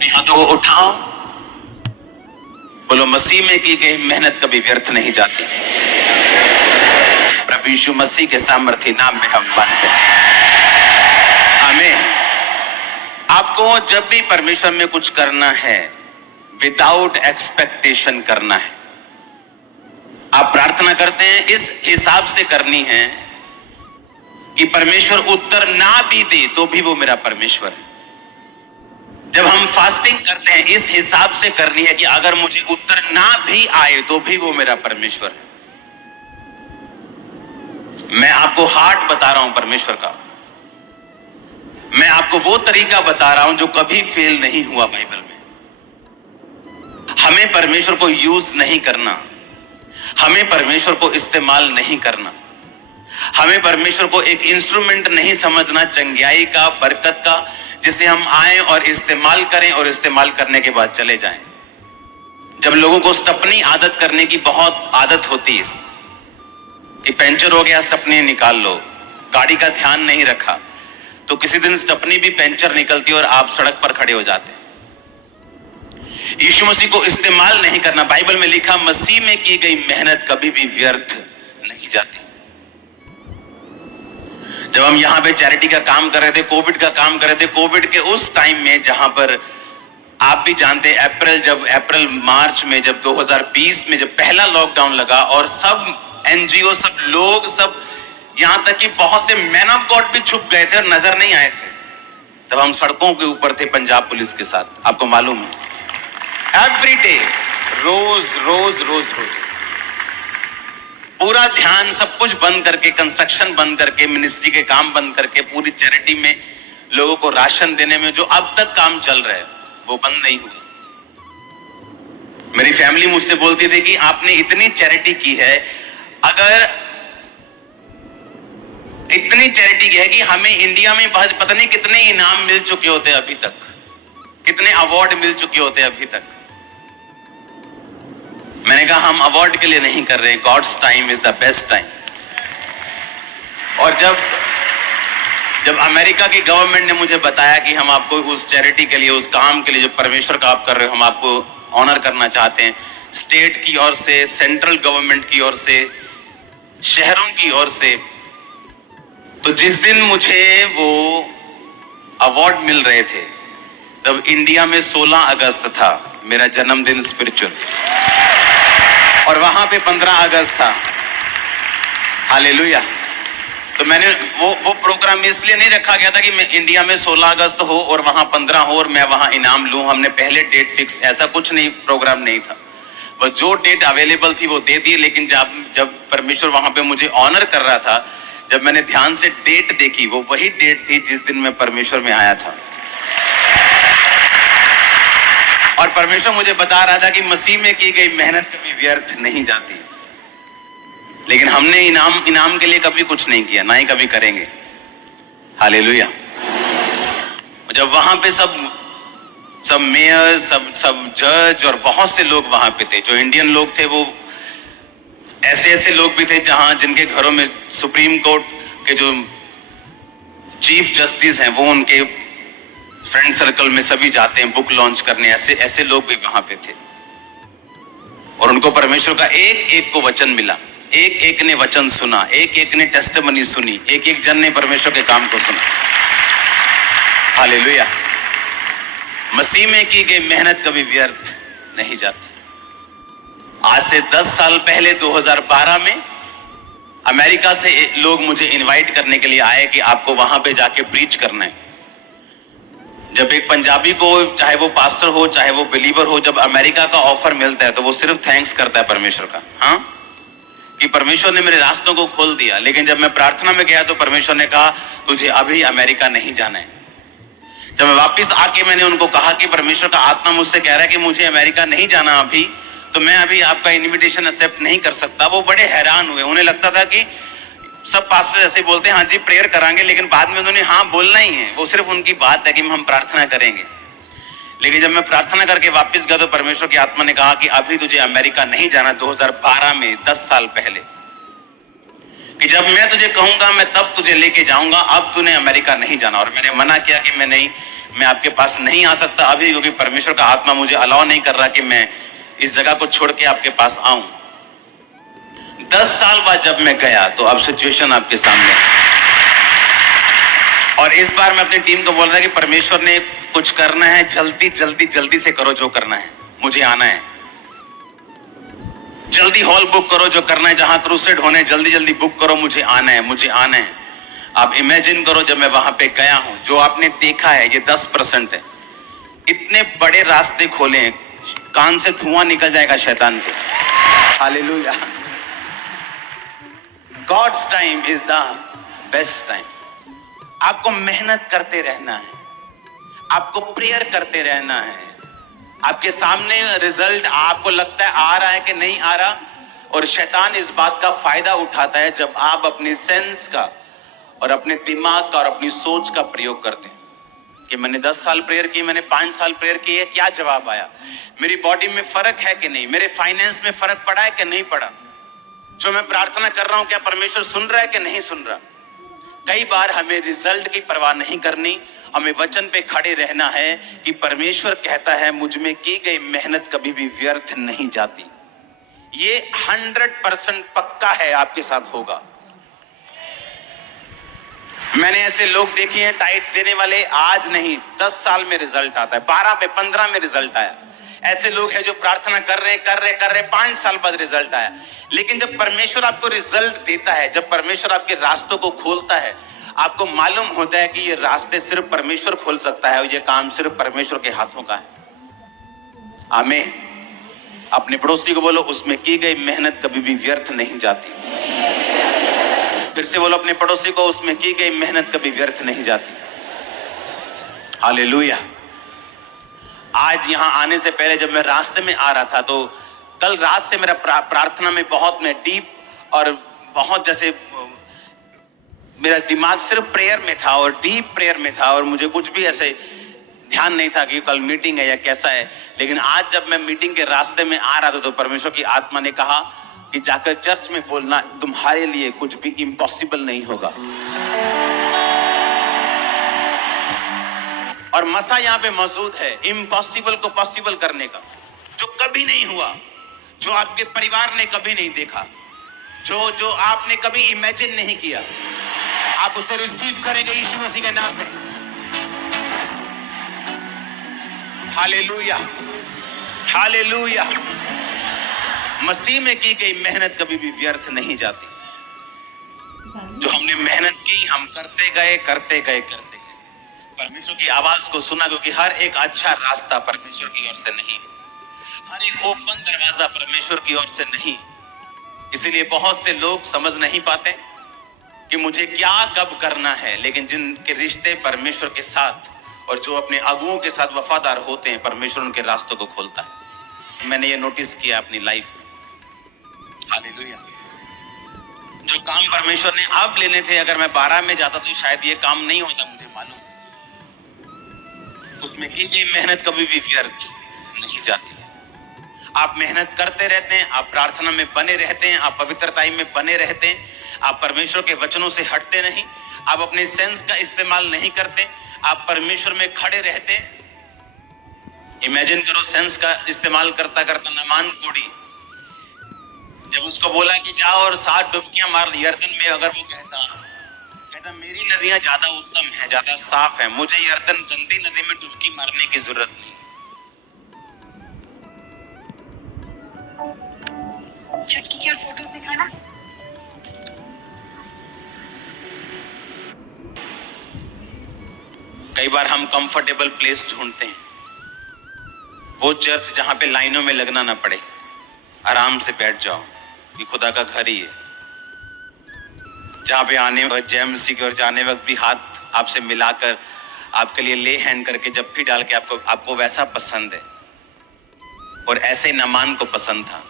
अपने हाथों को उठाओ, बोलो मसीह में की गई मेहनत कभी व्यर्थ नहीं जाती। प्रभु यीशु मसीह के सामर्थ्य नाम में हम मानते हैं, आमीन। आपको जब भी परमेश्वर में कुछ करना है, विदाउट एक्सपेक्टेशन करना है। आप प्रार्थना करते हैं इस हिसाब से करनी है कि परमेश्वर उत्तर ना भी दे तो भी वो मेरा परमेश्वर है। जब हम फास्टिंग करते हैं इस हिसाब से करनी है कि अगर मुझे उत्तर ना भी आए तो भी वो मेरा परमेश्वर है। मैं आपको हार्ट बता रहा हूं परमेश्वर का, मैं आपको वो तरीका बता रहा हूं जो कभी फेल नहीं हुआ बाइबल में। हमें परमेश्वर को यूज नहीं करना, हमें परमेश्वर को इस्तेमाल नहीं करना, हमें परमेश्वर को एक इंस्ट्रूमेंट नहीं समझना चंगियाई का, बरकत का, जिसे हम आए और इस्तेमाल करें और इस्तेमाल करने के बाद चले जाएं। जब लोगों को स्टपनी आदत करने की बहुत आदत होती है कि पंचर हो गया स्टपनी निकाल लो, गाड़ी का ध्यान नहीं रखा तो किसी दिन स्टपनी भी पंचर निकलती और आप सड़क पर खड़े हो जाते। यीशु मसीह को इस्तेमाल नहीं करना, बाइबल में लिखा मसीह में की गई मेहनत कभी भी व्यर्थ नहीं जाती। जब हम यहां पे चैरिटी का काम कर रहे थे, कोविड का काम कर रहे थे, कोविड के उस टाइम में जहां पर आप भी जानते अप्रैल मार्च में जब 2020 में जब पहला लॉकडाउन लगा और सब एनजीओ, सब लोग, सब यहां तक कि बहुत से मैन ऑफ गॉड भी छुप गए थे और नजर नहीं आए थे, तब हम सड़कों के ऊपर थे पंजाब पुलिस के साथ। आपको मालूम है एवरी डे, रोज रोज रोज रोज पूरा ध्यान सब कुछ बंद करके, कंस्ट्रक्शन बंद करके, मिनिस्ट्री के काम बंद करके, पूरी चैरिटी में लोगों को राशन देने में जो अब तक काम चल रहा है वो बंद नहीं हुआ। मेरी फैमिली मुझसे बोलती थी कि आपने इतनी चैरिटी की है, अगर इतनी चैरिटी की है कि हमें इंडिया में पता नहीं कितने इनाम मिल चुके होते अभी तक, कितने अवार्ड मिल चुके होते अभी तक। मैंने कहा हम अवार्ड के लिए नहीं कर रहे, God's time is the best time. और जब अमेरिका की गवर्नमेंट ने मुझे बताया कि हम आपको उस चैरिटी के लिए, उस काम के लिए जो परमेश्वर का आप कर रहे हो, हम आपको ऑनर करना चाहते हैं, स्टेट की ओर से, सेंट्रल गवर्नमेंट की ओर से, शहरों की ओर से, तो जिस दिन मुझे वो अवार्ड मिल रहे थे तब इंडिया में 16 अगस्त था, मेरा जन्मदिन स्पिरिचुअल, और वहां पे 15 अगस्त था। हालेलुया। तो मैंने वो प्रोग्राम इसलिए नहीं रखा गया था कि मैं इंडिया में 16 अगस्त हो और वहां 15 हो और मैं वहां इनाम लूं। हमने पहले डेट फिक्स, ऐसा कुछ नहीं, प्रोग्राम नहीं था, बस जो डेट अवेलेबल थी वो दे दी। लेकिन जब परमेश्वर वहां पे मुझे ऑनर कर रहा था, जब मैंने ध्यान से डेट देखी, वो वही डेट थी जिस दिन मैं परमेश्वर में आया था। और परमेश्वर मुझे बता रहा था कि मसीह में की गई मेहनत कभी व्यर्थ नहीं जाती। लेकिन हमने इनाम के लिए कभी कुछ नहीं किया, ना ही कभी करेंगे। हालेलुया। जब वहां पे सब मेयर, सब जज और बहुत से लोग वहां पे थे, जो इंडियन लोग थे, वो ऐसे लोग भी थे जिनके घरों में सुप्रीम कोर्ट के जो चीफ जस्टिस हैं वो उनके फ्रेंड सर्कल में सभी जाते हैं बुक लॉन्च करने, ऐसे लोग भी वहां पे थे। और उनको परमेश्वर का एक को वचन मिला, एक ने वचन सुना, एक ने टेस्टिमनी सुनी, एक जन ने परमेश्वर के काम को सुना। हालेलुया। मसीह में की गई मेहनत कभी व्यर्थ नहीं जाती। आज से 10 साल पहले 2012 में अमेरिका से लोग मुझे इनवाइट करने के लिए आए कि आपको वहां पे जाके प्रीच करना है। जब एक पंजाबी को, चाहे वो पास्टर हो चाहे वो बिलीवर हो, जब अमेरिका का ऑफर मिलता है तो वो सिर्फ थैंक्स करता है परमेश्वर का, हाँ, कि परमेश्वर ने मेरे रास्तों को खोल दिया। लेकिन जब मैं प्रार्थना में गया तो परमेश्वर ने कहा तुझे अभी अमेरिका नहीं जाना है। जब मैं वापस आके मैंने उनको कहा कि परमेश्वर का आत्मा मुझसे कह रहा है कि मुझे अमेरिका नहीं जाना अभी, तो मैं अभी आपका इनविटेशन एक्सेप्ट नहीं कर सकता। वो बड़े हैरान हुए, उन्हें लगता था कि सब पास्टर ऐसे बोलते हैं हाँ जी प्रेयर करांगे, लेकिन बाद में उन्होंने हाँ बोलना ही है, वो सिर्फ उनकी बात है कि हम प्रार्थना करेंगे। लेकिन जब मैं प्रार्थना करके वापस गया तो परमेश्वर की आत्मा ने कहा कि अभी तुझे अमेरिका नहीं जाना। 2012 में, 10 साल पहले, कि जब मैं तुझे कहूंगा मैं तब तुझे लेके जाऊंगा, अब तूने अमेरिका नहीं जाना। और मैंने मना किया कि मैं नहीं, मैं आपके पास नहीं आ सकता अभी, क्योंकि परमेश्वर का आत्मा मुझे अलाउ नहीं कर रहा कि मैं इस जगह को छोड़ के आपके पास आऊं। 10 साल बाद जब मैं गया तो अब सिचुएशन आपके सामने है। और इस बार मैं अपनी टीम को बोल रहा कि परमेश्वर ने कुछ करना है, जल्दी जल्दी जल्दी से करो जो करना है, मुझे आना है। जल्दी हॉल बुक करो जो करना है, जहां क्रूसेड होने जल्दी जल्दी बुक करो, मुझे आना है, मुझे आना है। आप इमेजिन करो जब मैं वहां पे गया हूं, जो आपने देखा है ये 10% है। इतने बड़े रास्ते खोले, कान से धुआं निकल जाएगा शैतान के। Hallelujah. God's time is the best time. आपको मेहनत करते रहना है, आपको प्रेयर करते रहना है। आपके सामने रिजल्ट आपको लगता है आ रहा है कि नहीं आ रहा, और शैतान इस बात का फायदा उठाता है जब आप अपने सेंस का और अपने दिमाग का और अपनी सोच का प्रयोग करते हैं कि मैंने 10 साल प्रेयर की, मैंने 5 साल प्रेयर की है, क्या जवाब आया, मेरी बॉडी में फर्क है कि नहीं, मेरे फाइनेंस में फर्क पड़ा है कि नहीं पड़ा, जो मैं प्रार्थना कर रहा हूं क्या परमेश्वर सुन रहा है कि नहीं सुन रहा। कई बार हमें रिजल्ट की परवाह नहीं करनी, हमें वचन पे खड़े रहना है कि परमेश्वर कहता है मुझ में की गई मेहनत कभी भी व्यर्थ नहीं जाती। ये 100% पक्का है आपके साथ होगा। मैंने ऐसे लोग देखे हैं टाइट देने वाले, आज नहीं 10 साल में रिजल्ट आता है, 12 में 15 में रिजल्ट आया। ऐसे लोग हैं जो प्रार्थना कर रहे 5 साल बाद रिजल्ट आया। लेकिन जब परमेश्वर आपको रिजल्ट देता है, जब परमेश्वर आपके रास्तों को खोलता है, आपको मालूम होता है कि ये रास्ते सिर्फ परमेश्वर खोल सकता है और ये काम सिर्फ परमेश्वर के हाथों का है। आमीन। अपने पड़ोसी को बोलो उसमें की गई मेहनत कभी भी व्यर्थ नहीं जाती। फिर से बोलो अपने पड़ोसी को उसमें की गई मेहनत कभी व्यर्थ नहीं जाती। हालेलुया। आज यहां आने से पहले जब मैं रास्ते में आ रहा था, तो कल रात से मेरा प्रार्थना में बहुत मैं डीप और बहुत जैसे मेरा दिमाग सिर्फ प्रेयर में था और डीप प्रेयर में था, और मुझे कुछ भी ऐसे ध्यान नहीं था कि कल मीटिंग है या कैसा है। लेकिन आज जब मैं मीटिंग के रास्ते में आ रहा था तो परमेश्वर की आत्मा ने कहा कि जाकर चर्च में बोलना, तुम्हारे लिए कुछ भी इम्पॉसिबल नहीं होगा। और मसा यहां पे मौजूद है इम्पॉसिबल को पॉसिबल करने का, जो कभी नहीं हुआ, जो आपके परिवार ने कभी नहीं देखा, जो आपने कभी इमेजिन नहीं किया, आप उसे रिसीव करेंगे यीशु मसीह के नाम में। Hallelujah, hallelujah. मसीह में की गई मेहनत कभी भी व्यर्थ नहीं जाती। जो हमने मेहनत की, हम करते गए करते गए करते गए, परमेश्वर की आवाज को सुना, क्योंकि हर एक अच्छा रास्ता परमेश्वर की ओर से नहीं, हर एक ओपन दरवाजा परमेश्वर की ओर से नहीं। इसीलिए बहुत से लोग समझ नहीं पाते कि मुझे क्या कब करना है, लेकिन जिनके रिश्ते परमेश्वर के साथ और जो अपने अगुओं के साथ वफादार होते हैं, परमेश्वर उनके रास्तों को खोलता है। मैंने ये नोटिस किया अपनी लाइफ में। हालेलुया। जो काम परमेश्वर ने अब लेने थे, अगर मैं 12 में जाता तो शायद ये काम नहीं होता, मुझे मालूम है। उसमें की गई मेहनत कभी भी व्यर्थ नहीं जाती। आप मेहनत करते रहते हैं, आप प्रार्थना में बने रहते हैं, आप पवित्रता में बने रहते हैं, आप परमेश्वर के वचनों से हटते नहीं, आप अपने सेंस का इस्तेमाल नहीं करते, आप परमेश्वर में खड़े रहते। इमेजिन करो सेंस का इस्तेमाल करता करता नमान कोड़ी जब उसको बोला कि जाओ और 7 डुबकियां मार यर्दन में, अगर वो कहता मेरी नदियां ज्यादा उत्तम है, ज्यादा साफ है, मुझे यर्दन गंदी नदी में डुबकी मारने की जरूरत नहीं। चुटकी की और फोटोज दिखाना। कई बार हम कंफर्टेबल प्लेस ढूंढते हैं, वो चर्च जहां पे लाइनों में लगना ना पड़े, आराम से बैठ जाओ, ये खुदा का घर ही है, जहां पे आने वक्त जय मसीह की ओर जाने वक्त भी हाथ आपसे मिलाकर आपके लिए ले हैंड करके जब भी डाल के आपको वैसा पसंद है। और ऐसे नमान को पसंद था।